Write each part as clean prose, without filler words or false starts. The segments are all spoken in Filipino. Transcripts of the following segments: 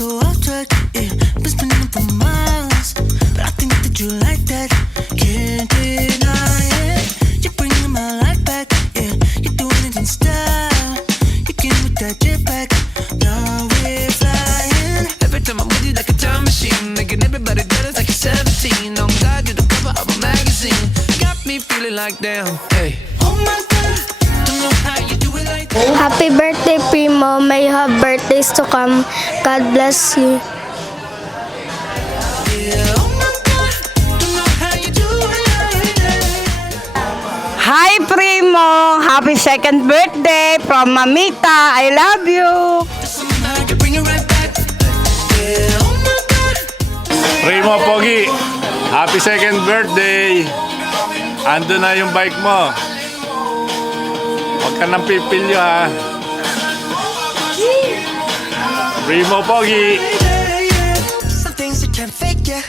so off track, yeah. Been spinning for miles, but I think that you like that. Can't deny it. You're bringing my life back, yeah. You're doing it in style. You came with that jetpack. Now we're flying. Every time I'm with you, like a time machine, making everybody jealous like you're 17. On God, you're the cover of a magazine. Got me feeling like damn, hey. Oh my God, don't know how you do it like that. Happy birthday, Primo. May you have birthdays to come. God bless you. Yeah, oh my God, don't know how you do it like that. Hi, Primo! Happy second birthday from Mamita. I love you! Somehow you bring it right back. Yeah, oh my God. Primo Pogi, happy second birthday. Ando na yung bike mo. Huwag ka nang pipilyo ha. Primo Pogi. Some things you can't fake, yeah.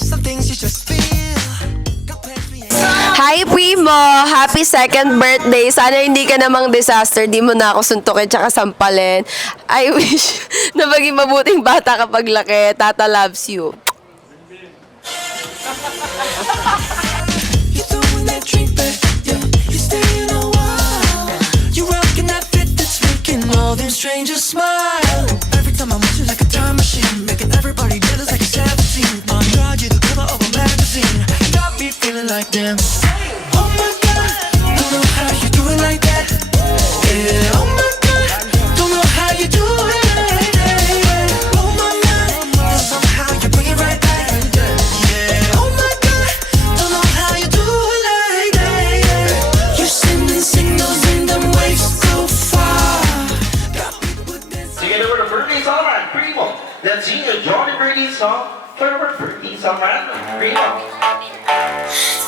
Some things you just feel. Got plans we ain't. Hi, Primo! Happy second birthday. Sana hindi ka namang disaster. Di mo na ako suntukin tsaka sampalin. I wish na maging mabuting bata kapag laki. Tata loves you. You throwing that drink back, yeah. You staying a while. You rocking that fit that's making all them strangers smile. Every time I'm with you like a time machine, making everybody jealous like a 17. On God, you're the cover of a magazine. Got me feeling like damn. Oh my God, don't know how you do it like that. Yeah, oh my God, don't know how you do it like that. Yeah. Oh my God, somehow you bring it right back. Yeah, oh my God, don't know how you do it like that. Yeah. You sending signals in them waves so far. Got people dancing. Together with a birthday song, man, Primo. Let's sing a Johnny birthday song for our birthday song, man, Primo.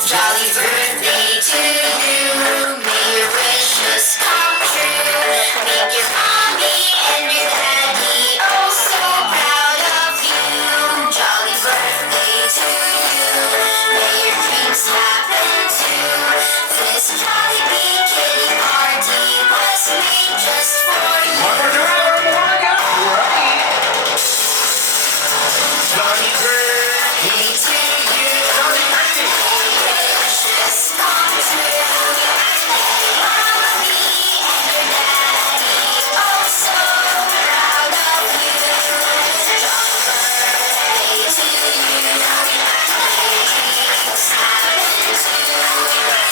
Jolly birthday to you, may your wishes come true. Make your mommy and your daddy oh so proud of you. Jolly birthday to you, may your dreams happen too. This jolly bikini party was made just for you. Jolly birthday to you, jolly birthday. Wishes come true. Mommy and your daddy oh so proud of you. Jolly birthday to you. May your dreams happen too.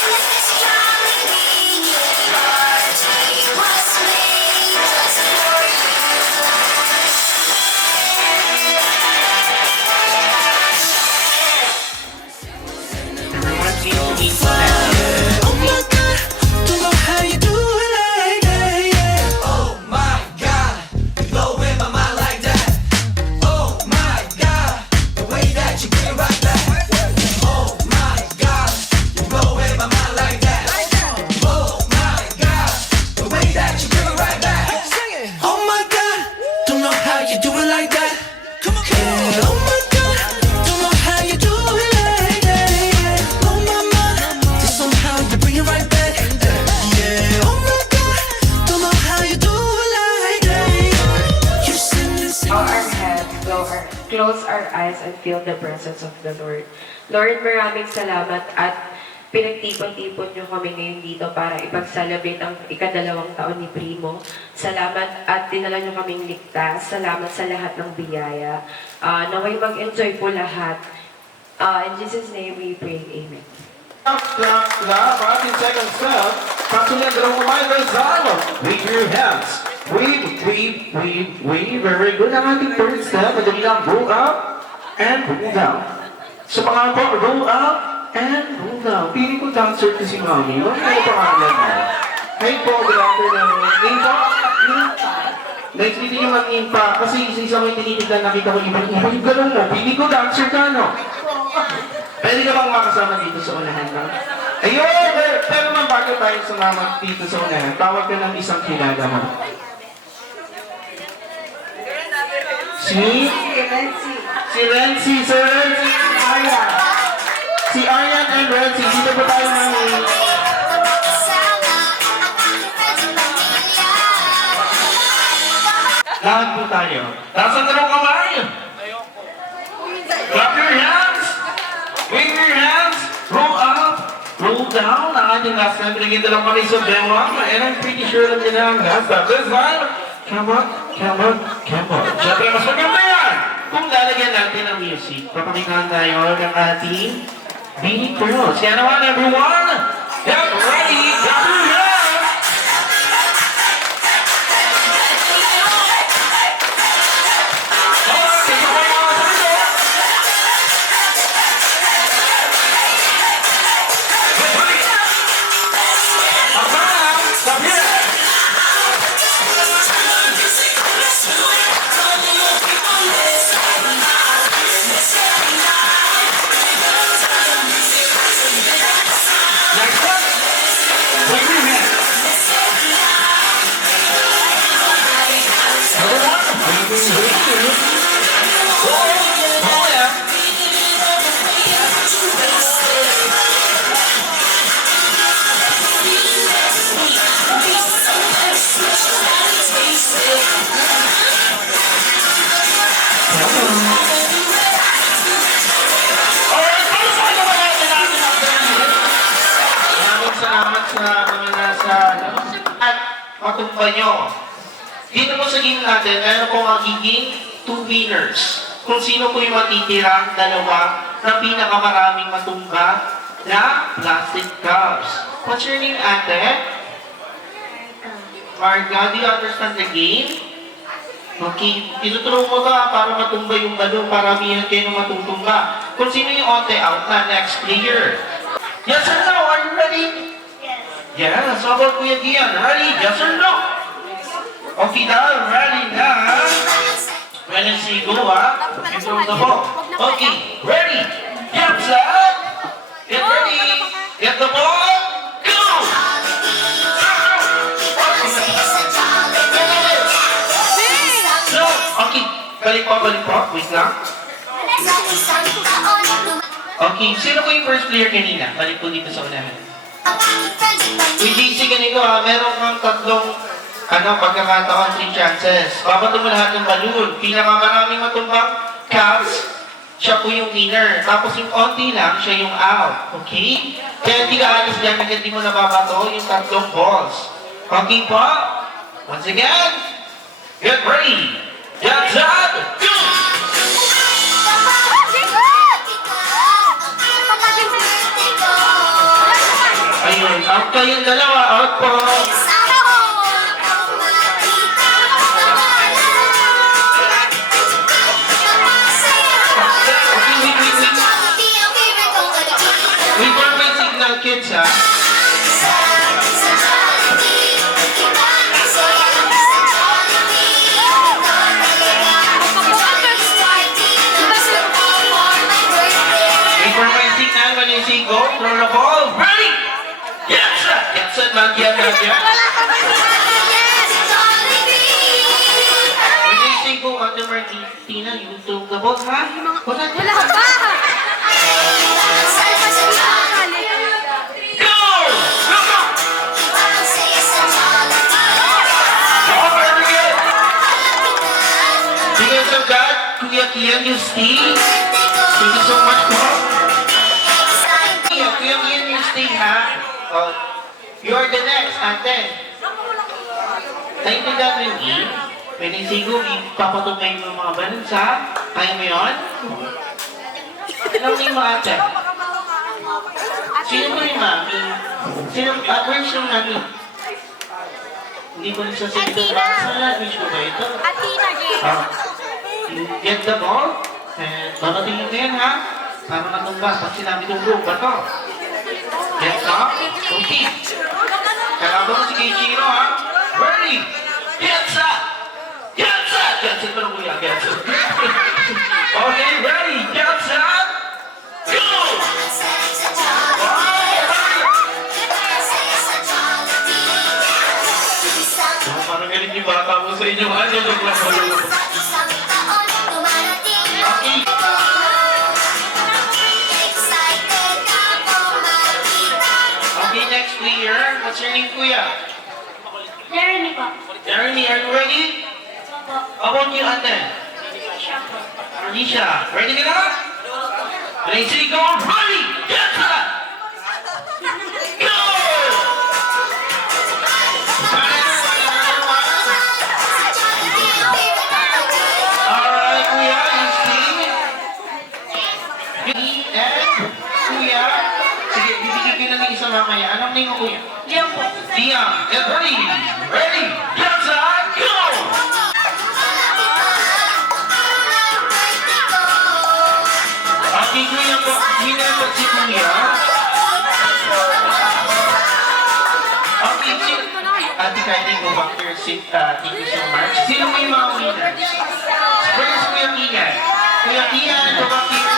This jolly bikini party was made just for you. Oh my God, don't know how you do it like that. Yeah. Oh my God, you blowing my mind like that. Oh my God, the way that you bring it right back. Oh my God, you blowing my mind like that. Oh my God, the way that you bring it right back. Oh my God, don't know how you do it like that. Yeah. Oh my God, don't know how you do it like that. Yeah. Oh my God, somehow you bring it right back. Yeah. Oh my God, don't know how you do it like that. You send Bow our heads, close our eyes, and feel the presence of the Lord. Lord, maraming salamat at pinagtipon-tipon niyo kami ngayon dito para ipag-celebrate ang ikadalawang taon ni Primo. Salamat at dinala niyo kaming ligtas. Salamat sa lahat ng biyaya. Naway mag-enjoy po lahat. In Jesus' name we pray. Amen. Clap, clap, clap. Ating second step. Patuloy ang dalawang kamay, Gonzalo. Wave your hands. Wave, wave, wave, wave. Very good. Ang ating third step. Madali lang. Roll up and roll down. Sa mga po, roll up and roll down. Pili ko dancer ko si Mami. Ano yung pangalan mo? Hey po, good afternoon. Nimpa? Next meeting yung mag-impa. Kasi isa-isa mo yung tinitignan, nakita ko iba-iba yung galong mo. Pili ko dancer ka, no? Pwede ka bang makasama dito sa unahan lang? Ayun! Pero man bago tayo sumama dito sa unahan, tawag ka ng isang kilala mo. Si Renzi. Sir Renzi. Aryan. Si Aryan and Renzi. Dito po tayo namin. Lahat po tayo. Taas ang dalawang kamay. Clap your hands. Wave your hands. Roll up. Roll down. Ang ating last time, pinagkita lang kami sa bewang. And I'm pretty sure alam niyo na ang last time. This time, come on, come on, come on. Siyempre, mas maganda yan. Kung lalagyan natin ng music, papakinggan tayo ng ating Beanie Girls. Kaya naman, everyone, get ready, clap your hands. Salamat sa mga nasa at matumpay nyo. Dito po sa game natin, meron po magiging 2 winners. Kung sino po yung matitirang dalawa na pinakamaraming matumba na plastic cups. What's your name, ate? Marga, do you understand the game? Okay, itutulong mo ka para matumba yung balon, para miyan kayo na matutumba. Kung sino yung onte out na next player. Yes or no? Are you ready? Yes. How about Kuya Gian? Ready? Yes or no? Okay, now ready na. When I say go, control the ball. Okay, ready? Get set. Get ready. Get the ball. Go! No. Okay, balik pa. Wait lang. Okay, sino po yung first player kanina? Balik po dito sa unahan. With DC ganito meron kang tatlong pagkakataon, 3 chances. Babato mo lahat ng balloon. Pinakamaraming matumbang caps, siya po yung winner. Tapos yung onti lang, siya yung out. Okay? Kaya hindi ka alis dyan, hindi mo nababato yung tatlong balls. Okay po? Once again, get ready. Get set, go! Ayun, out kayong dalawa, out po. Wait for my signal, kids, ha? Wait for my signal when you say go, throw the ball, ready! Yes, sir! Yes, sir, not yet. When you say go, Ate Martina, you throw the ball, ha? Wala pa! Because of that, Kuya Kian, you stay. Thank you so much, po. Kuya Kian, you stay, ha? You are the next, ate. Naintindihan mo yung game? Pwede sigo, ipapatumbay mo mga balons, ha? Kaya mo yun? Alam mo yung mga ate? Sino mo yung mami? Where's yung mami? Hindi ko nagsasalita ba? Saan language ko ba ito? Athena, You get the ball, and babatingin mo yan, ha? Para matumba. Pag sinabi kong go, bato. Get up. Okay. Kalaban mo si Keiichiro, ha? Ready? Get set! Get set! Get set pa ng kuya. Get set. Okay, ready? Get set! Go! Parang galit yung bata mo sa inyo, ha? Okay. Okay, next player. What's your name, kuya? Jeremy po. Jeremy, are you ready? How about you, ate? Anisha, ready ka na? Ready, go, ready, get set! Go! Alright, kuya, you sing. And, kuya, sige, bibigyan ko na ng isa mamaya. Anong name mo, kuya? Liam po. Liam, get ready, ready, get set, go! Okay, kuya po, hinapot si kuya. Okay, Ate Kylie, go back to your seat. Thank you so much. Sino mo yung mga winners? First, Kuya Ian. Kuya Ian, go back to your...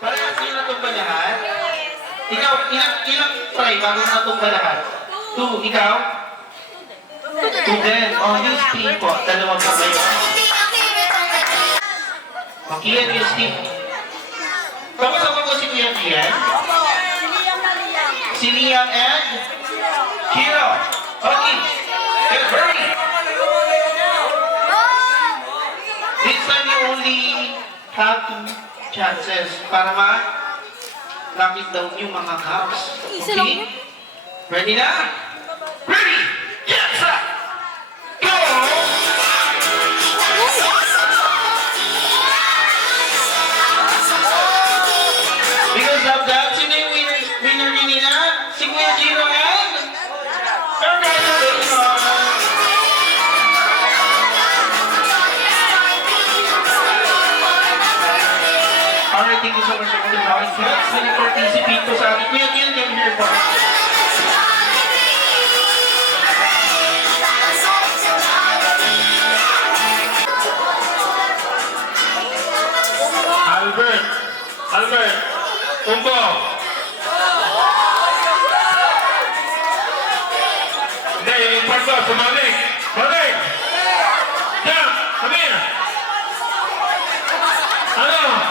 Parehas nyo natumba lahat? Ikaw, ilang try bago natumba lahat? 2, ikaw? 2 din. Oh, use 3 po. Dalawa po kayo. Kian, use 3. Kapasama po si Kuya Kian? Si Liam and? Kiro. Okay. Get ready. This time you only have 2 chances para ma-lapit daw yung mga cups. Okay? Ready na? Ready! Get set! Go! Because of that, sino yung winner nila? Si Kuya Giro and? Congratulations! Alright, thank you so much for the drawing class. Sa nag-participate po sa ating Kuya Giro, come here po. Albert, Umbo. Hindi, yung part ko, sumalik. Balik! Jump! Come here! Ano?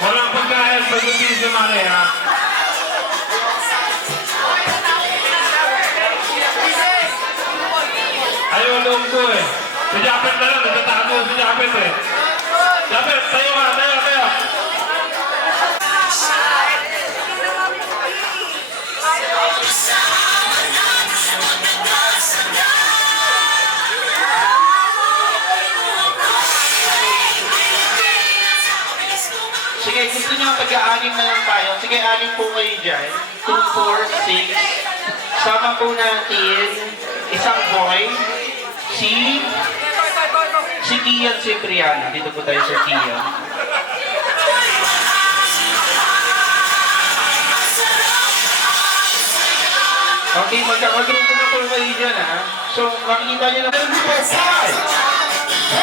Walang pagkain pag hindi sumali, ha? Ayaw loob ko eh. Si Japet na lang, nagtatago si Japet eh. Japet, tayo ka, tayo. Sige, gusto niyo pag-aanim na lang tayo. Sige, anim po kayo dyan. 2, 4, 6. Sama po natin isang boy. Si Kian Cipriano. Dito po tayo sa Kian. Okay, magkakagrupo na po kayo dyan, ha? So, makikita niyo na. 5, 4, 3, 2,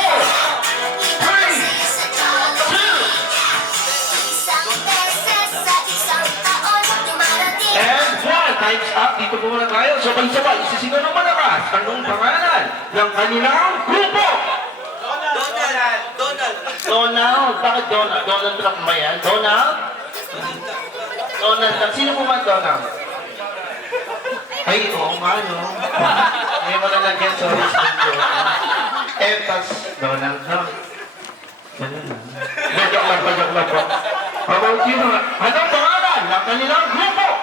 and 1. Time's up. Dito po muna tayo. Sabay-sabay. Isisigaw ng malakas. Anong pangalan ng kanilang grupo? Donald. Bakit Donald? Donald Trump ba yan? Donald? Donald Trump. Sino po man Donald? Ay, oo nga, no? May malalagyan sa horizontal. Epas, Donald Trump. Ganun lang. Joke lang po. How about you? Anong pangalan ng kanilang grupo?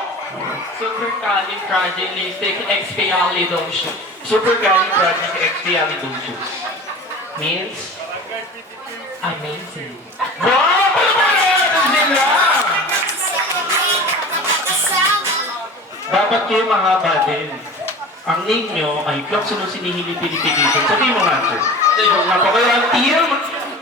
Supercalifragilisticexpialidocious. Supercalifragilisticexpialidocious. Means? Amazing. Wow! Pagpapalala sila! Dapat kayo mahaba din. Ang name nyo ay Kloksuno Sinihili-Pilipilitin. Sabihin mo nga, sir. Joke na po kayo.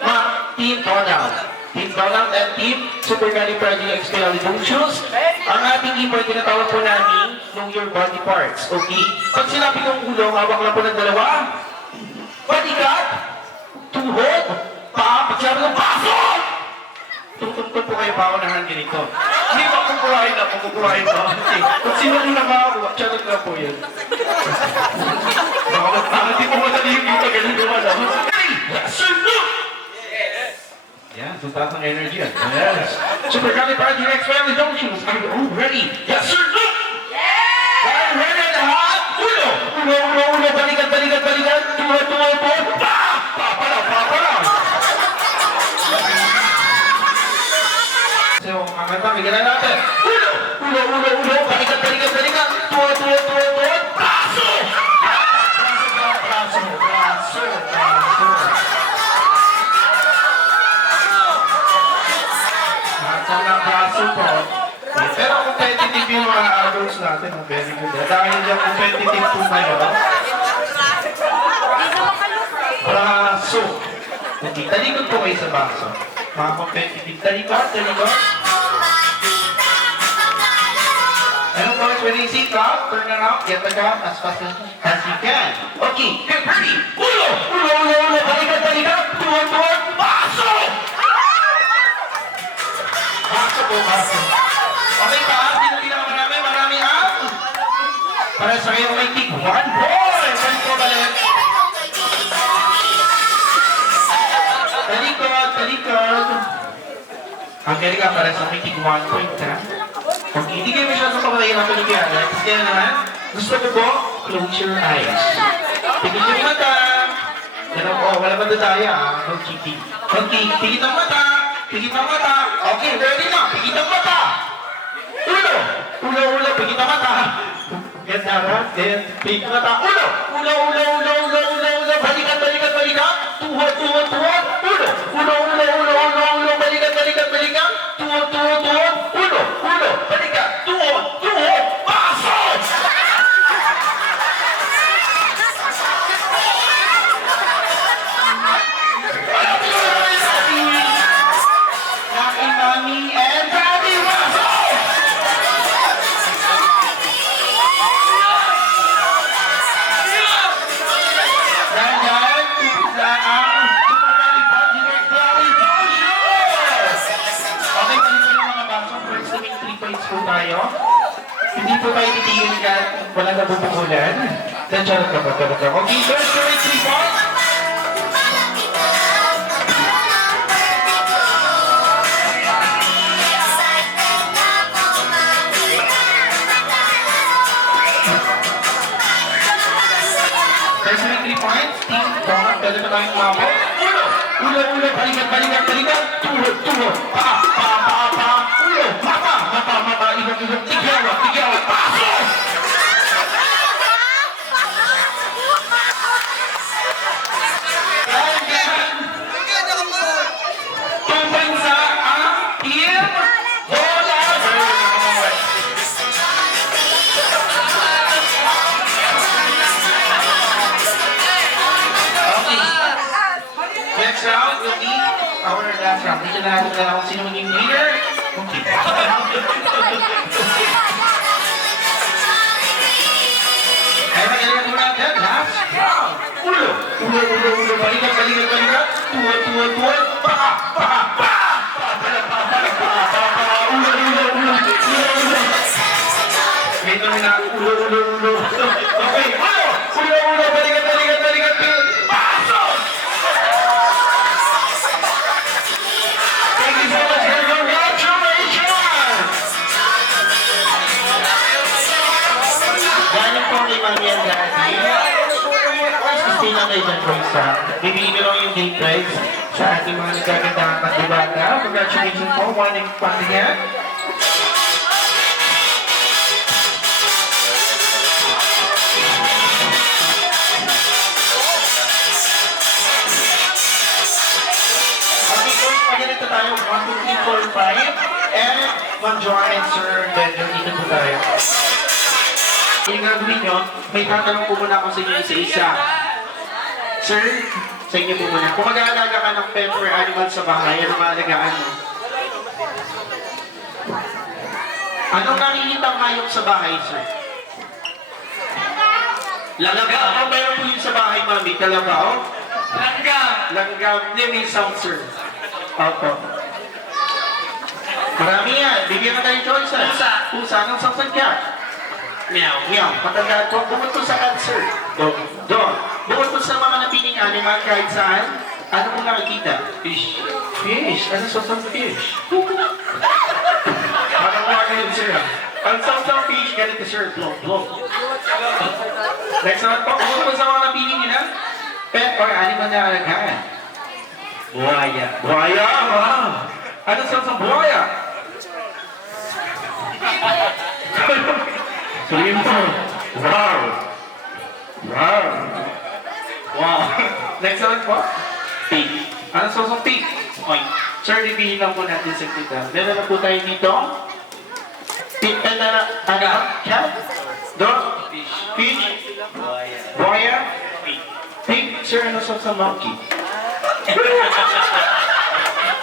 Ang Team Donald. Team Donald and Team Supercalifragilisticexpialidocious. Ang ating keeper, tinatawag po namin know your body parts. Okay? Pag sinabi kong ulo, hawak lang po ng dalawa. Balikat, tuhod, paa, pag sinabi kong pasok! Tutungkol po kayo paunahan ganito. Hindi ba kukuhain na, kukuhain na. Okay. Kung sino mo na makakuha, charot lang po yun. Bakit di po madali yung kita ganito wala? Hey! Yes or no? Yan, tuntas ng energy yan. Yes. Supercalifragilisticexpialidocious. Are you all ready? Yes, sir! Yes! Are you ready and hot? Uno! Uno, uno, uno. Balikan, balikan, balikan. Tuwa, tuwa, tuwa. Pa! Papala, papala. So, ang kanta, bigyan na natin. Uno! Uno, uno, uno. Balikan, balikan, balikan. Tuwa, tuwa, tuwa, tuwa. Braso! Braso, braso, braso. Sana braso po. Pero competitive yung mga adults natin. Very good. Dahil dyan competitive po tayo. Braso. Okay, talikod po kayo sa braso. Mga competitive. Talikod, talikod. Ano po, when you see cloud, turn around, get the cloud as fast as you can. Okay, get ready. Ulo! Ulo, ulo, ulo. Talikod, talikod. Tuwag, tuwag. Braso! Baso po, baso. Okay pa, sino pinakamarami? Marami ang? Para sa kayo may kick. One point! Balik po, balik. Talikod, talikod. Ang galing ka para sa may kick. 1 point, ha? Okay, hindi kayo masyadong kapatayin ang paligyan. Kaya naman, gusto ko po, close your eyes. Tigil yung mata. Ganun po, wala ba dadaya, ha? No cheating. Okay, tigil ang mata. Pigit ang mata. Okay, ready na. Pigit ang mata. Ulo. Ulo, ulo. Pigit ang mata. Ganda na. Then, pigit ang mata. Ulo. Ulo, ulo, ulo, ulo, ulo, ulo. Balikan, balikan, balikan. Tuhod, tuhod, tuhod. Ulo. Ulo, ulo, ulo, ulo, ulo. Balikan, balikan, balikan. Tuhod, tuhod, tuhod. Ulo, ulo. Balikan. Tuhod, tuhod. Pasok! Mommy and Daddy Russell! Dahan-dahan, sa ang Supercalifragilisticexpialidocious! Okay, balik po yung mga baso. First, may 3 points po tayo. Hindi po tayo titigil ka, walang nabubukulan. Then, charot ka ba? Okay, first, may 3 points. First may 3 points. Team Donut, pwede pa tayong umabot. Ulo! Ulo, ulo, balikan, balikan, balikan. Tuhod, tuhod. Pa, pa, pa, pa. Ulo, mata, mata, mata. Ibang, ibang. Tigyawa, tigyawa. Paso! Yan, yan. 2 points sa ang team Bola. Next round will be our last round. Dito na natin na kung sino maging winner. Okay. Kaya magaling po natin. Last round. Ulo. Ulo, ulo, ulo. Balikan, balikan, balikan. Tuwa, tuwa, tuwa. Paka, paka, paka. Ulo, ulo, ulo. Ulo, ulo. Wait lang na. Ulo, ulo, ulo. Okay. Ulo. Ulo, ulo. Balikan, balikan, balikan. Pasok! Thank you so much and congratulations! Galing po kay Mami and Daddy. Stay lang kayo dyan po isa. Bibigyan nyo lang yung game prize sa ating mga nagkagandahan ng debata. Congratulations po, one again. Okay, so pag-ganito tayo, 1, 2, 3, 4, 5. And mag-join and sir, then dito po tayo. Yung gagawin nyo, may tatanong po muna ako sa inyo isa-isa. Sir, sa inyo po muna. Kung mag-aalaga ka ng pet or animal sa bahay, ano maalagaan mo? Anong nakikita ngayong sa bahay, sir? Langgam. Ano meron po yun sa bahay, mami? Kalabaw? Langgam. Langgam. Name sound, sir. Opo. Marami yan. Bigyan na tayo choice. Pusa. Pusa. Anong saksan ka? Meow. Meow. Matandaan po. Bukod po sa cancer. Dog. Dog. Bukod po sa mga napiling animal kahit saan. Ano mo nakikita? Fish. Fish? Ano sa fish? Parang wala kayo sir. Ang sa fish, ganito sir. Blow. Next naman po, kung ano sa mga napili nila? Pet or animal na alaghan? Buhaya. Buhaya? Wow. Ano sa buhaya? Primo. Wow. Wow. Wow. Next naman po? Pig. Ano sa pig? Oy. Sir, ibigin lang po natin sa kita. Meron na po tayo dito. Pig na ano? Cat? Dog? Fish? Buhaya? Pig. Sir, ano sa monkey?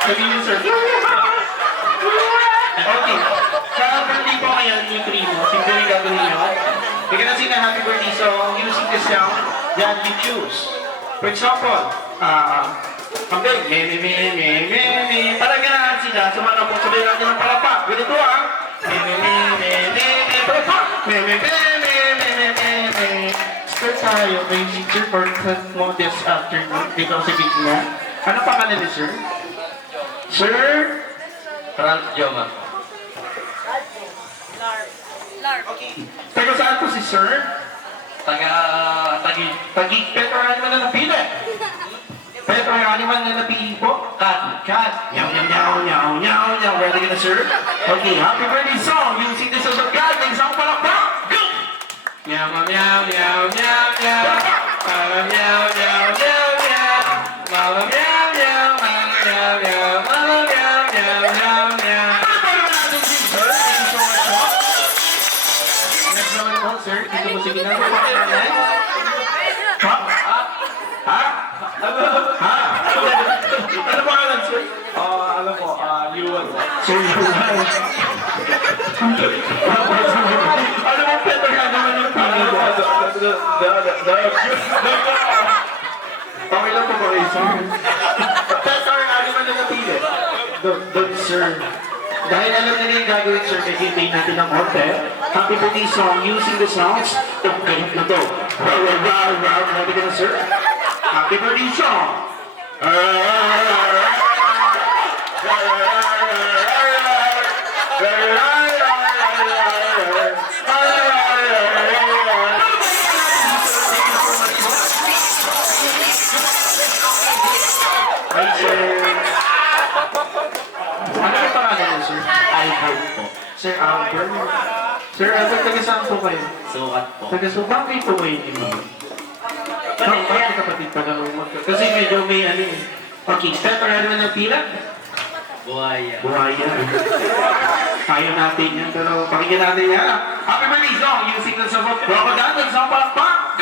Sabihin sir. Okay. Sa birthday po ngayon, yung primo, simple yung gagawin nyo. Bigyan na sila happy birthday song using the sound that you choose. For example, ang big, me. Parang ganahan sila, sumana po, sabihin natin ng palapak. Ganito me, palapak. Me. Start tayo kay Sir Portland mo this afternoon. Dito sa gitna. Ano pa kanila, sir? Sir? Franz Joma. Okay. Taga saan po si sir? Tagig. Pero animal na napili. Pero animal na napili po? Cat. Meow. Ready ka na, sir? Okay, happy birthday song. Using this as a God. Isang palakpak. Go! Meow. Mama meow. Mama meow. Next naman po, sir. Dito mo sige na. Ano ba kalan, sir? Alam ko, Yuan. Sir, Yuan. Ano ba pwede ka naman yung pili? Okay lang po ba kayo, sir? Pwede ka naman yung pili? Don't, sir. Dahil alam nila yung gagawin, sir, nag-intay natin ng hotel. Happy birthday song using the sounds of ganit na to. Ready ka na, sir? Happy birthday song! Hi, sir. Ano yung pangalan niyo, sir? Albert po. Sir Albert? Sir Albert, taga saan po kayo? Sukat po. Taga Subangay po kayo ni Ma'am. Bakit kapatid pa na umag? Kasi medyo may ano eh. Okay, step around naman ng pila. Buhaya. Ayaw natin yan, pero pakinggan natin yan. Happy birthday song using the song of Crocodile and Song Palakpak.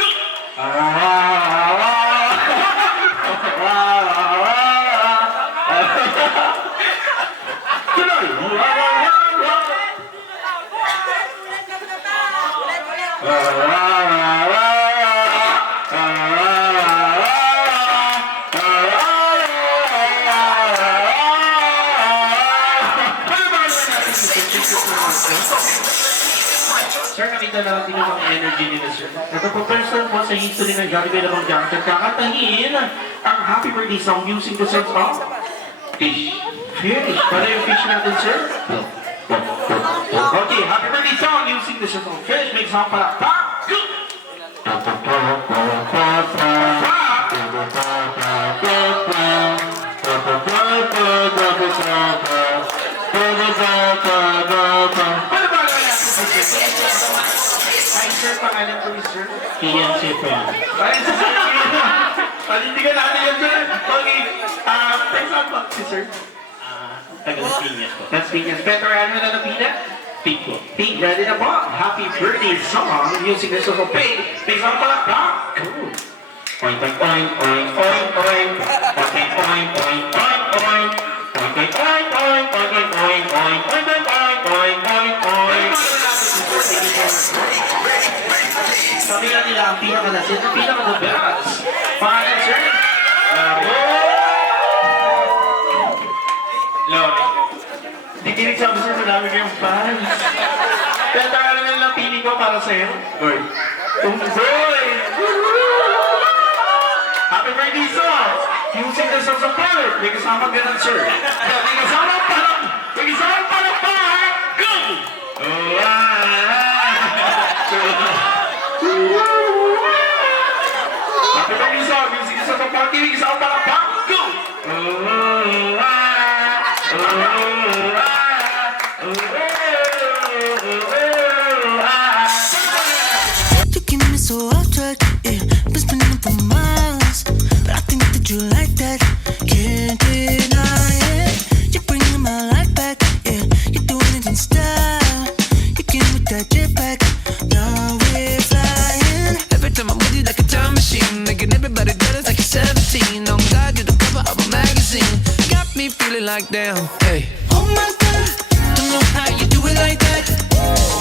Sir, nakita natin yung mga energy nila, sir. Ito po, first time po sa history ng Jollibee Labang Junction, kakantahin ang happy birthday song using the sounds of fish. Fish. Para yung fish natin, sir? Okay, happy birthday song using the sounds of fish. Make sound para pa. Hi, sir. Pangalan ko ni sir? Kian Sipon. Ay, si sir. Panindigan natin yan, sir. Okay. Saan po si sir? Tagas Piñas po. That's Piñas. Better ano na napila? Pig po. Pig, ready na po? Happy birthday song using the song of Pig. Pig song pala. Cool. Oink, oink, oink, oink, oink, oink. Oink, oink, oink, oink, oink. Oink, oink, oink, oink, oink, oink, oink, oink. Oink, oink, oink, oink, oink, oink. Sabi nga nila, ang pinaka-nasin, ang pinaka-the best. Pangalan, sir? Lori. Dikinig sabi sir, marami kayong fans. Pero alam nyo lang pili ko para sa'yo. Goy. Tunggoy! Happy birthday song! Using the sounds of pilot. May kasama ganun, sir. May kasama palang. May kasama palang pa. Go! Oh, Happy birthday song. Using the sounds of party. May kasama palang pa. Go! You keep me so off track, yeah. Been spinning up for miles, but I think that you like that. Can't deny it. You're bringing my life back, yeah. You're doing it in style. You came with that jetpack. Now we're flying. Every time I'm with you, like a time machine, making everybody jealous like you're 17. Oh God, you're the cover of a magazine. Got me feeling like damn. Hey. Oh my God, don't know how you do it like that.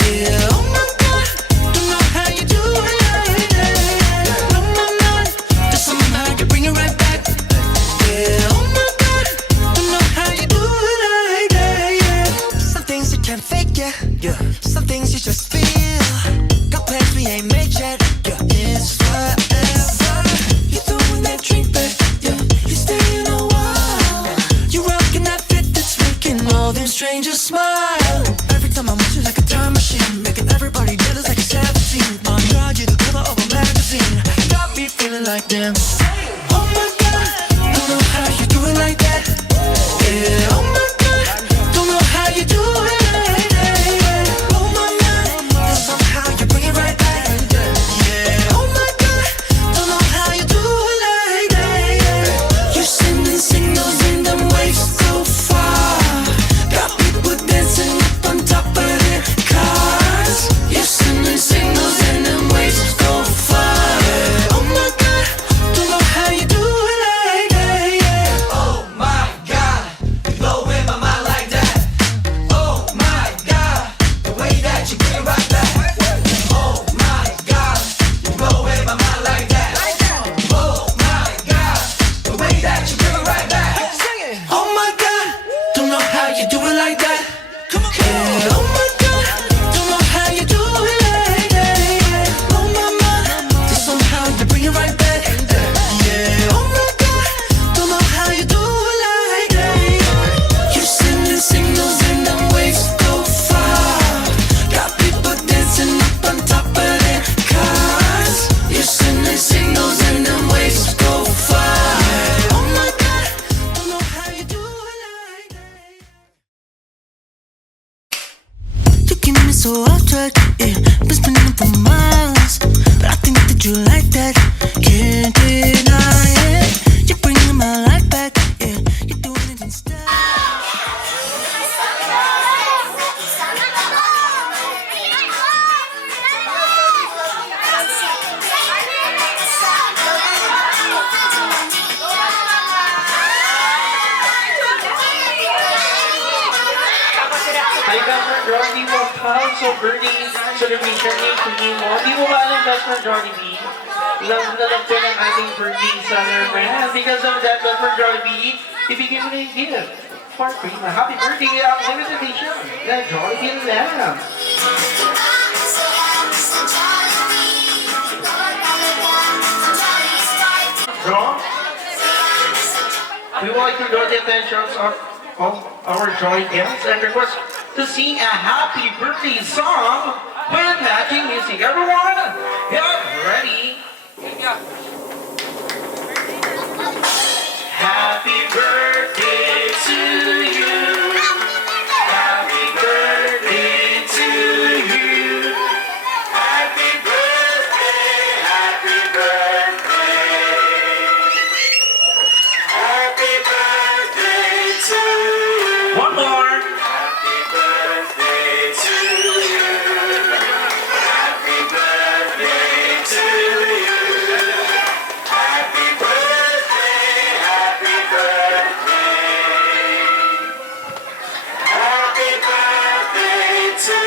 Yeah. Oh my God, don't know how you do it like that. Blow my mind, just somehow you bring it right back. Yeah. Oh my God, don't know how you do it like that. Yeah. Some things you can't fake, yeah. Yeah. Some things you just feel. Got plans we ain't made yet. Yeah. It's forever. You throwing that drink back. Yeah. You staying a while. You rocking that fit that's making all them strangers smile. Every time I'm with you like a time machine, making everybody jealous like a 17. My God, you're the cover of a magazine. Got me feeling like damn. Oh my God, don't know how you do it like that. Yeah. Oh my God, don't know how you do it like that. Yeah. Oh my mind, then somehow you bring it right back. Yeah. Oh my God, don't know how you do it like that. Yeah. You're sending signals in them waves so far. Got people dancing up on top of their cars. You're sending signals in them waves so far. Oh my God, don't know how you do it like that. Yeah. Oh my God, you're blowing my mind like that. Oh my God, the way that you bring it right back. Oh my God, you're blowing my mind like that. Oh my God, the way that you bring it right back. Oh my God, don't know how you do it like that. Yeah. Oh my God, don't know how you do it like that. Yeah. Oh my mind, then somehow you bring it right back. Yeah. Oh my God, don't know how you do it like that. Yeah. You're sending signals and them waves go far. Got people dancing up on top of their cars. You're sending signals and them waves go far. Oh my God, don't know how you do it like that. You keep me so off track, yeah. Been spinning up for miles, but I think that you like that. Can't deny it. You're bringing my life back, yeah. You're doing it in style. Hi, Best Jordy mo, House of Birdie celebration ni mo. Di mo ba alam, Best Jordy B? Love na love ko ng ating birthday celebrant. Because of that, Best Jordy B, ibigay mo na yung gift. For Prima. Happy birthday, limited edition. Na Jordy Lamb. Draw. We would like to draw the attention of our joint guests and request to sing a happy birthday song with matching music. Everyone, get ready. Happy birthday to you. Happy birthday to you. Happy birthday, happy birthday. Happy birthday to you. One more. Happy birthday to you. Happy birthday to you. Happy birthday, happy birthday. Happy birthday to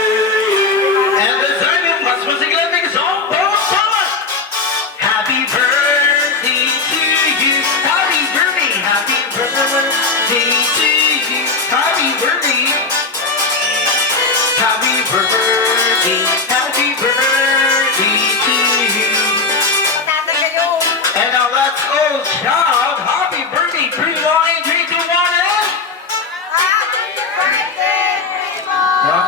you. And the second mas music song for Paula. Happy birthday to you. Happy birthday to you. Happy birthday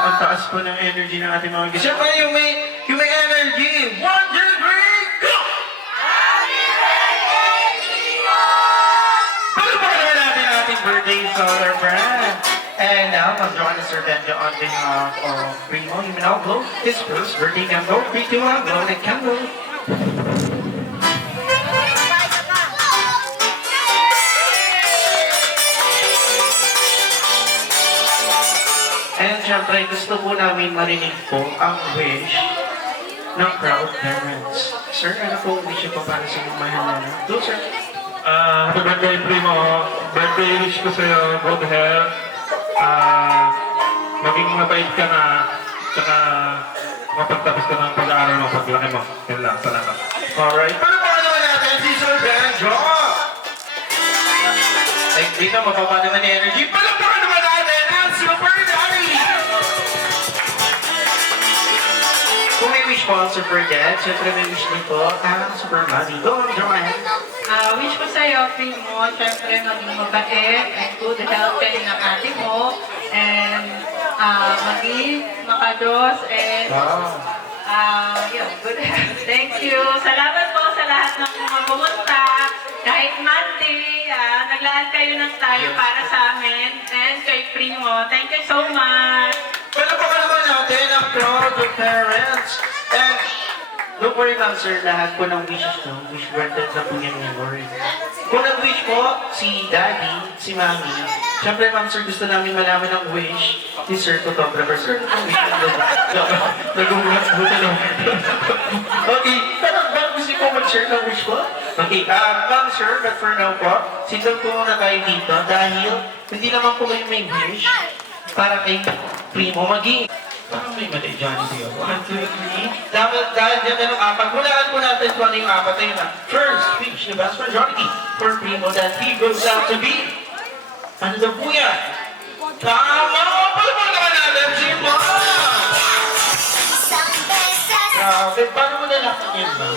ang taas po ng energy ng ating mga guests. Siyempre, yung may energy. 1, 2, 3, go! Pagpapakan naman natin ang ating birthday solar brand. And now, mag-join us Sir Benjo on behalf of Primo. You may now blow his first birthday candle. 3, 2, 1, blow the candle. And syempre, gusto po namin marinig po ang wish ng proud parents. Sir, ano po ang wish niyo po para sa inyong mahal na? Do, sir. Happy birthday, Primo. Birthday wish ko sa'yo, good health. Maging mabait ka na, tsaka mapagtapos ka ng pag-aaral mo, paglaki mo. Yan lang, salamat. Alright. Pero baka naman natin si Sir Benjo. Like, dito, mababa naman yung energy. Palakpakan naman natin ang Super Daddy! Kung may wish po ang Super Dad, syempre may wish din po ang Super Daddy. Go, Joanne! Wish ko sa'yo, Primo, syempre maging mabait and good health kayo ng ate mo and maging makadros and yun, good health. Thank you. Salamat po sa lahat ng mga pumunta. Kahit Monday, naglaan kayo ng tayo para sa amin and kay Primo. Thank you so much. Palakpakan naman natin ang proud parents. And don't worry ma'am sir, lahat po ng wishes nyo, wish granted na po yan ni Lord. Kung nag-wish po, si Daddy, si Mami, syempre ma'am sir, gusto namin malaman ang wish ni Sir Photographer. Sir, ano ang wish nyo? Nag-uwas po na. Okay, pero gusto ko mag-share ng wish po? Okay, ma'am sir, but for now po, single po muna tayo dito dahil hindi naman po kayo may wish para kay Primo maging. Parang may mali, Johnny Dio. 1, 2, 3. Dahil dyan merong apat. Hulaan po natin kung ano yung apat na yun. First, speech the best majority for Primo that he goes out to be. Ano daw po yan? Tama! Palapag naman natin si Ma! Grabe, paano mo nalaman yun ba?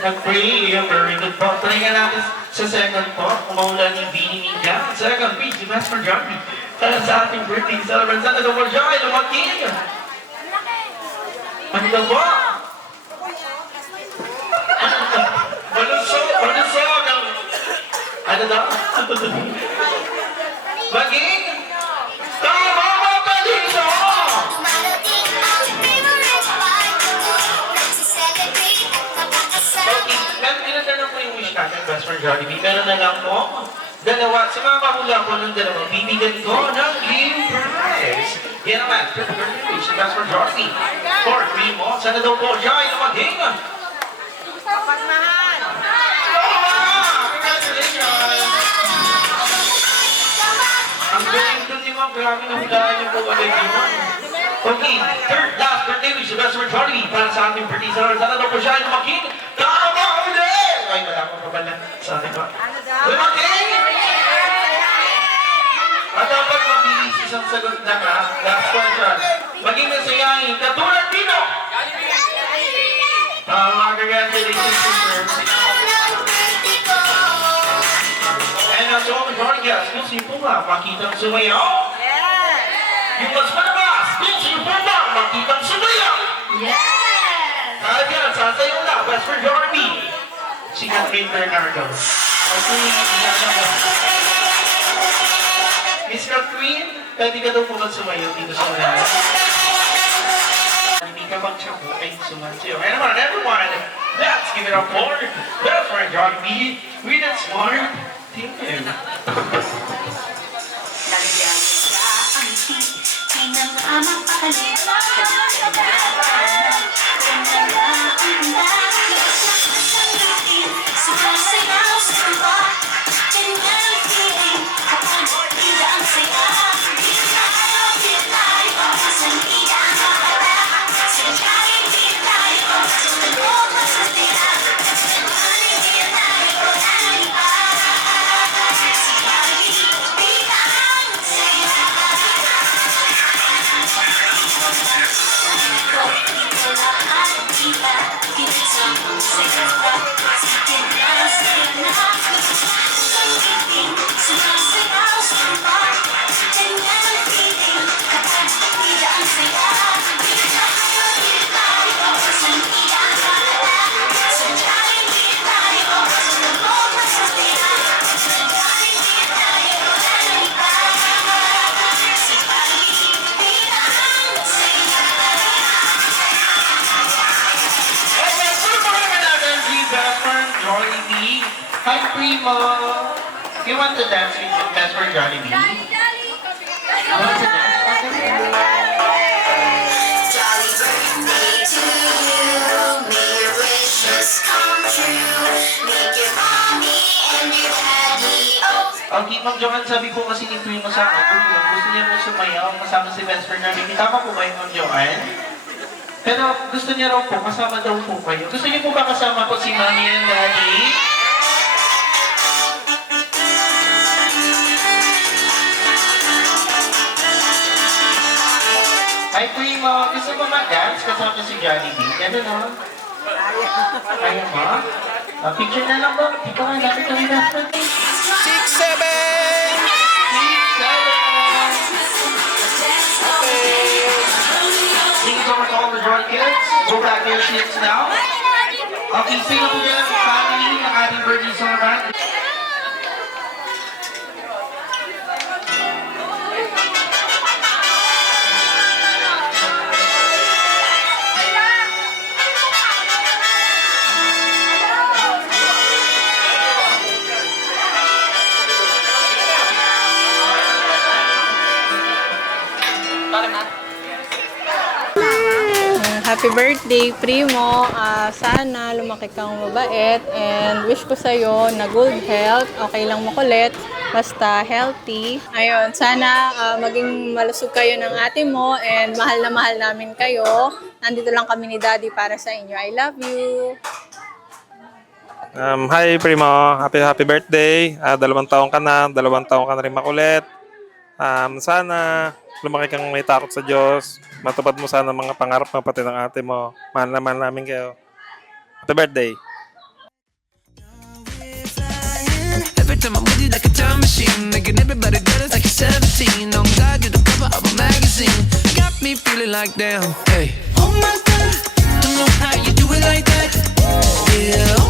Nag-pray, very good po. Try natin sa second po. Kumaulan yung Bini Ninja. Second, speech the best majority. Para sa ating birthday celebration, ano daw po siya? Ay, lumaking! Ano daw po? Malusog! Ano daw? Maging? Tama mga kalito! Okay, ilan na po yung wish natin, best friend Jollibee. Meron na lang po. Dalawa, sa mga mahula po ng dalawa, bibigyan ko ng game prize. Yan naman, for the birthday wish, the best friend Jollibee. For Primo, sana daw po siya ay lumaging. Pagmahal! Congratulations! Ang galing doon yung mga grabe na hulaan yung po agad yun. Okay, third, last birthday wish, the best friend Jollibee. Para sa ating birthday celebration, sana daw po siya ay lumaging. Tama ulit! Ay, wala ko pa pala. Sa atin ba? Lumaging! At dapat mabilis isang sagot na ka. Last question. Maging masayahin, katulad dito! Mga congratulations to sir. And so, majority guys, gusto niyo po ba makitang sumayaw? Yung mas malabas, gusto niyo po ba makitang sumayaw? Kahit yan, sasayaw na, best for Jollibee. Si Catherine Bernardo. Okay, Miss Catherine, pwede ka daw po sumayaw dito sa unahan. Hindi ka mag-chapo ay sumansayaw. And naman, everyone, let's give it up for best friend Jollibee with a smart team. Sumasayaw sa Primo. You want to dance with your best friend Johnny B? You want to dance? Jolly birthday to you. May your wishes come true. Make your mommy and your daddy Okay, Ma'am Joanne, sabi po kasi ni Primo sa akin, gusto niya po sumayaw kasama si best friend namin. Tama po ba yun, Ma'am Joanne? Pero gusto niya raw po, kasama daw po kayo. Gusto niyo po ba kasama po si Mommy and Daddy? Hi, Primo. Gusto mo mag-dance kasama si Johnny B? Ganun, no? Kaya mo? Picture na lang ba? Ikaw nga, lapit kami best friend. 6, 7! 6, 7! Please over to all the joy kids. Go back to your seats now. Okay, sino po yan ang family ng ating birthday song band? Happy birthday, Primo. Sana lumaki kang mabait and wish ko sa'yo na good health. Okay lang makulit, basta healthy. Ayun, sana maging malusog kayo ng ate mo and mahal na mahal namin kayo. Nandito lang kami ni Daddy para sa inyo. I love you. Hi Primo, happy birthday. 2 taon ka na, 2 taon ka na rin makulit. Sana lumaki kang may takot sa Diyos. Matupad mo sana mga pangarap mo pati ng ate mo. Mahal na mahal namin kayo. Happy birthday. Every time I'm with you like a time machine, making everybody jealous like you're 17. On God, you're the cover of a magazine. Got me feeling like damn. Hey. Oh my God, don't know how you do it like that. Yeah.